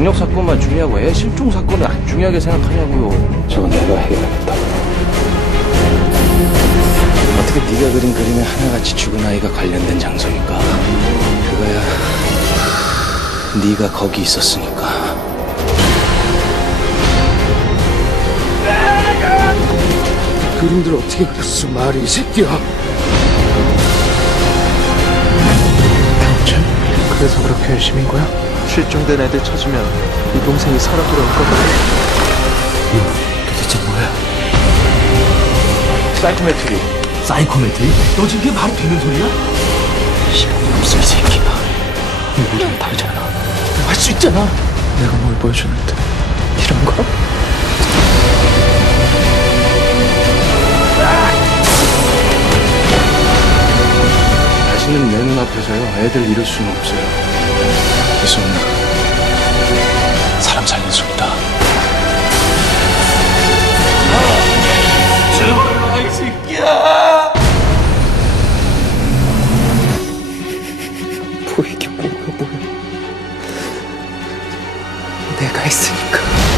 강력 사건만 중요하고 애 실종 사건을 안 중요하게 생각하냐고요. 저 내가 해결하겠다. 어떻게 네가 그린 그림에 하나같이 죽은 아이가 관련된 장소일까? 그거야. 네가 거기 있었으니까. 그림들 어떻게 그렸어, 말이 이 새끼야. 당신 그래서 그렇게 열심인 거야? 실종된 애들 찾으면 이 동생이 살아 돌아올 거다. 이놈 도대체 뭐야? 사이코메트리. 사이코메트리? 너 지금 그게 말이 되는 소리야? 시범놈쓸 새끼야. 우리랑 다르잖아. 할 수 있잖아. 내가 뭘 보여주는데 이런 거? 다시 는내 눈앞에서요 애들 잃을 수는 없어요. 이 손, 사람 살린 수이다 아, 제발, 나이 새끼야! 너 뭐, 이게 뭐야, 뭐야. 내가 있으니까.